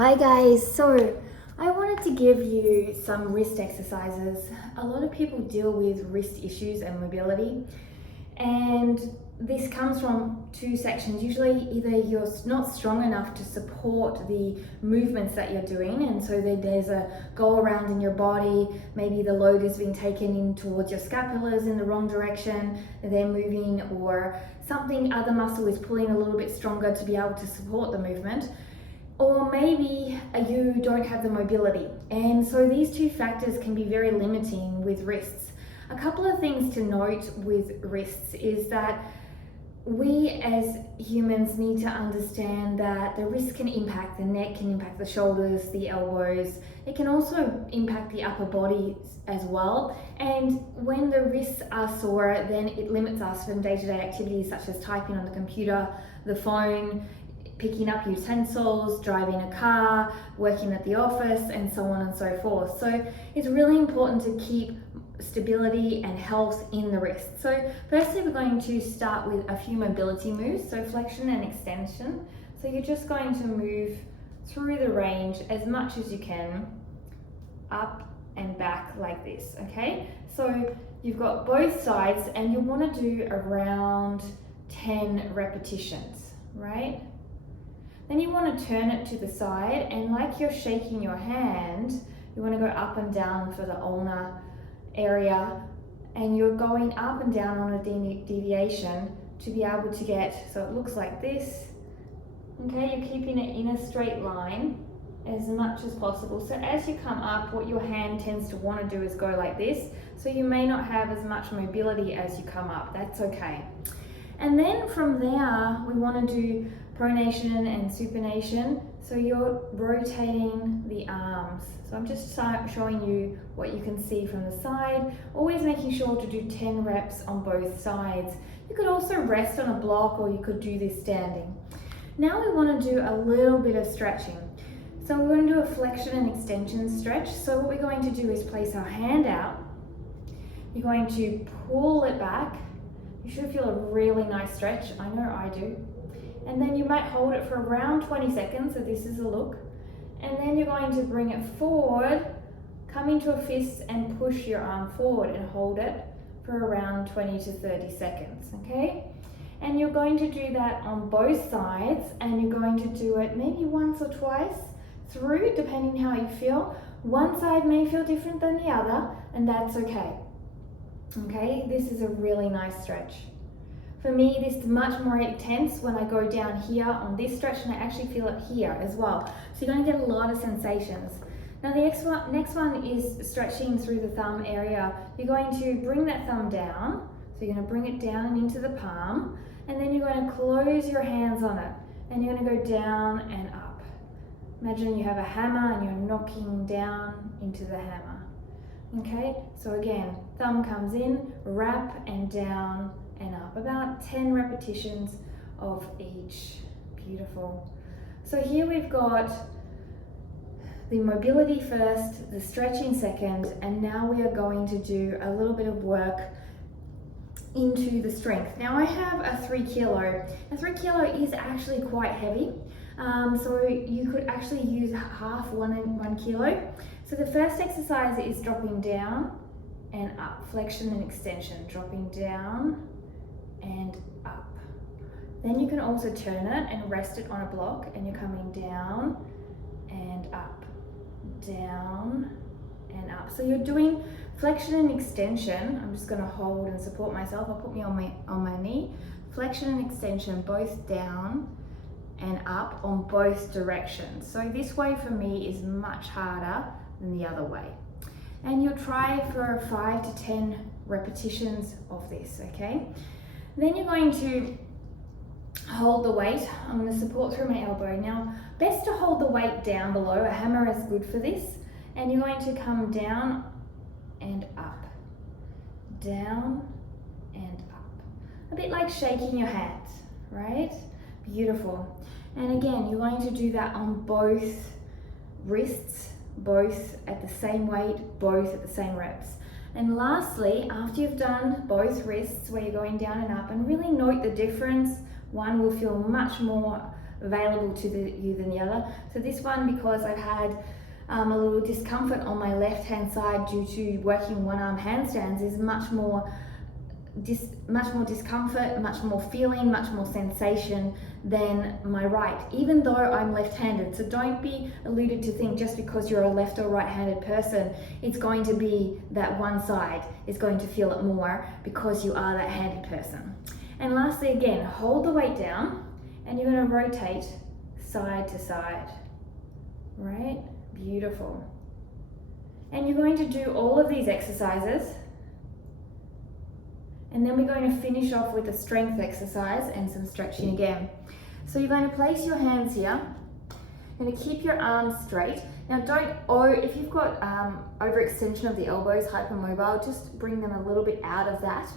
Hi guys, so I wanted to give you some wrist exercises. A lot of people deal with wrist issues and mobility, and this comes from two sections. Usually either you're not strong enough to support the movements that you're doing, and so there's a go around in your body, maybe the load is being taken in towards your scapulars in the wrong direction, they're moving, or something, other muscle is pulling a little bit stronger to be able to support the movement. Or maybe you don't have the mobility. And so these two factors can be very limiting with wrists. A couple of things to note with wrists is that we as humans need to understand that the wrist can impact the neck, can impact the shoulders, the elbows. It can also impact the upper body as well. And when the wrists are sore, then it limits us from day-to-day activities such as typing on the computer, the phone, picking up utensils, driving a car, working at the office, and so on and so forth. So it's really important to keep stability and health in the wrist. So firstly, we're going to start with a few mobility moves, so flexion and extension. So you're just going to move through the range as much as you can, up and back like this, okay? So you've got both sides and you want to do around 10 repetitions, right? Then you want to turn it to the side, and like you're shaking your hand, you want to go up and down for the ulnar area, and you're going up and down on a deviation to be able to get, so it looks like this, okay? You're keeping it in a straight line as much as possible. So as you come up, what your hand tends to want to do is go like this, so you may not have as much mobility as you come up. That's okay. And then from there, we want to do pronation and supination. So you're rotating the arms. So I'm just showing you what you can see from the side, always making sure to do 10 reps on both sides. You could also rest on a block, or you could do this standing. Now we want to do a little bit of stretching. So we're going to do a flexion and extension stretch. So what we're going to do is place our hand out. You're going to pull it back. You should feel a really nice stretch. I know I do. And then you might hold it for around 20 seconds, so this is a look. And then you're going to bring it forward, come into a fist and push your arm forward and hold it for around 20 to 30 seconds, okay? And you're going to do that on both sides, and you're going to do it maybe once or twice through, depending how you feel. One side may feel different than the other, and that's okay. Okay, this is a really nice stretch. For me, this is much more intense when I go down here on this stretch, and I actually feel it here as well. So you're going to get a lot of sensations. Now the next one is stretching through the thumb area. You're going to bring that thumb down. So you're going to bring it down and into the palm, and then you're going to close your hands on it, and you're going to go down and up. Imagine you have a hammer and you're knocking down into the hammer. Okay, so again, thumb comes in, wrap and down and up. About 10 repetitions of each. Beautiful. So here we've got the mobility first, the stretching second, and now we are going to do a little bit of work into the strength. Now I have a 3 kilo. A 3 kilo is actually quite heavy. So you could actually use half 1 kilo. So the first exercise is dropping down and up, flexion and extension, dropping down and up. Then you can also turn it and rest it on a block, and you're coming down and up, down and up. So you're doing flexion and extension. I'm just going to hold and support myself. I'll put me on my knee. Flexion and extension, both down and up on both directions. So this way for me is much harder than the other way. And you'll try for 5 to 10 repetitions of this, okay? Then you're going to hold the weight. I'm going to support through my elbow. Now, best to hold the weight down below. A hammer is good for this. And you're going to come down and up, down and up. A bit like shaking your hands, right? Beautiful. And again, you're going to do that on both wrists, both at the same weight, both at the same reps. And lastly, after you've done both wrists where you're going down and up, and really note the difference, one will feel much more available to you than the other. So this one, because I've had a little discomfort on my left hand side due to working one arm handstands, is much more discomfort, much more feeling, much more sensation than my right, even though I'm left-handed. So don't be alluded to think just because you're a left or right-handed person, it's going to be that one side is going to feel it more because you are that handed person. And lastly, again, hold the weight down and you're going to rotate side to side, right? Beautiful. And you're going to do all of these exercises, and then we're going to finish off with a strength exercise and some stretching again. So you're going to place your hands here. You're going to keep your arms straight. Now if you've got overextension of the elbows, hypermobile, just bring them a little bit out of that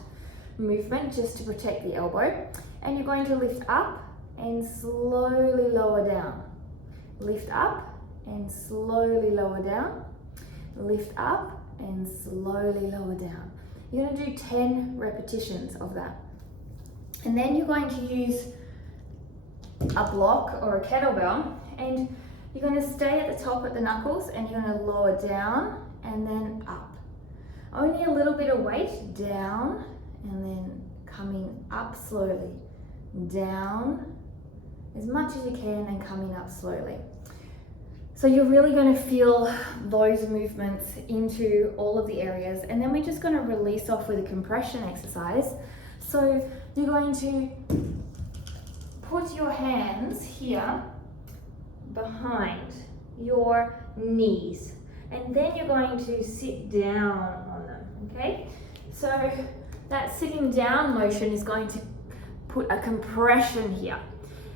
movement just to protect the elbow. And you're going to lift up and slowly lower down. Lift up and slowly lower down. Lift up and slowly lower down. You're going to do 10 repetitions of that. And then you're going to use a block or a kettlebell, and you're going to stay at the top at the knuckles, and you're going to lower down and then up. Only a little bit of weight, down and then coming up slowly. Down as much as you can and coming up slowly. So you're really going to feel those movements into all of the areas, and then we're just going to release off with a compression exercise. So you're going to put your hands here behind your knees, and then you're going to sit down on them, okay? So that sitting down motion is going to put a compression here,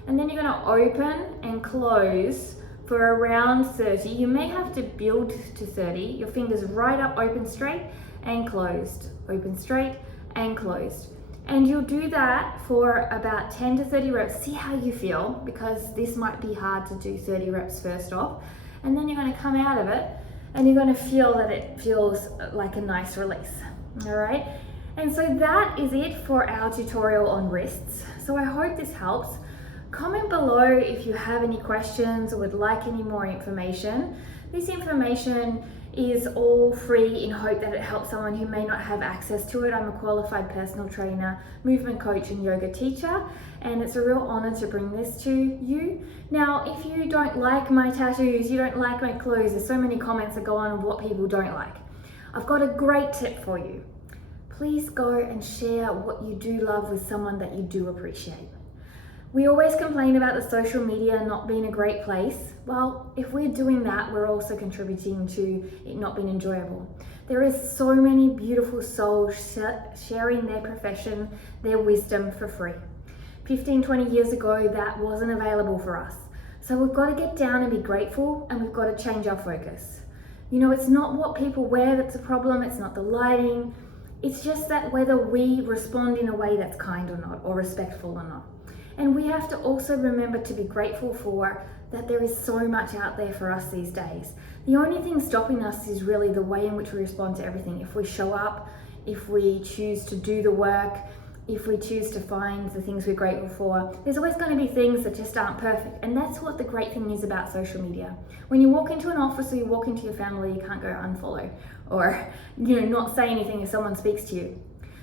and then you're going to open and close for around 30. You may have to build to 30. Your fingers right up, open straight and closed, open straight and closed. And you'll do that for about 10 to 30 reps. See how you feel, because this might be hard to do 30 reps first off. And then you're going to come out of it and you're going to feel that it feels like a nice release. All right. And so that is it for our tutorial on wrists. So I hope this helps. Comment below if you have any questions or would like any more information. This information is all free in hope that it helps someone who may not have access to it. I'm a qualified personal trainer, movement coach and yoga teacher, and it's a real honor to bring this to you. Now, if you don't like my tattoos, you don't like my clothes, there's so many comments that go on of what people don't like. I've got a great tip for you. Please go and share what you do love with someone that you do appreciate. We always complain about the social media not being a great place. Well, if we're doing that, we're also contributing to it not being enjoyable. There is so many beautiful souls sharing their profession, their wisdom for free. 15, 20 years ago, that wasn't available for us. So we've got to get down and be grateful, and we've got to change our focus. You know, it's not what people wear that's a problem, it's not the lighting. It's just that whether we respond in a way that's kind or not, or respectful or not. And we have to also remember to be grateful for that there is so much out there for us these days. The only thing stopping us is really the way in which we respond to everything. If we show up, if we choose to do the work, if we choose to find the things we're grateful for, there's always going to be things that just aren't perfect. And that's what the great thing is about social media. When you walk into an office or you walk into your family, you can't go unfollow or not say anything if someone speaks to you.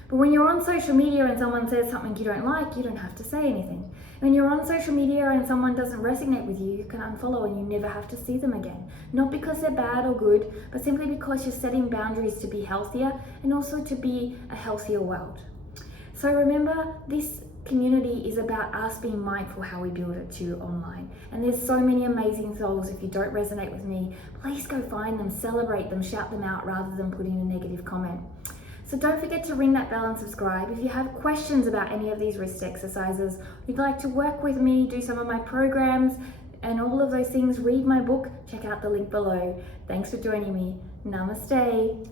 But when you're on social media and someone says something you don't like, you don't have to say anything. When you're on social media and someone doesn't resonate with you, you can unfollow and you never have to see them again. Not because they're bad or good, but simply because you're setting boundaries to be healthier and also to be a healthier world. So remember, this community is about us being mindful how we build it too online. And there's so many amazing souls. If you don't resonate with me, please go find them, celebrate them, shout them out rather than putting a negative comment. So don't forget to ring that bell and subscribe. If you have questions about any of these wrist exercises, you'd like to work with me, do some of my programs and all of those things, read my book, check out the link below. Thanks for joining me. Namaste.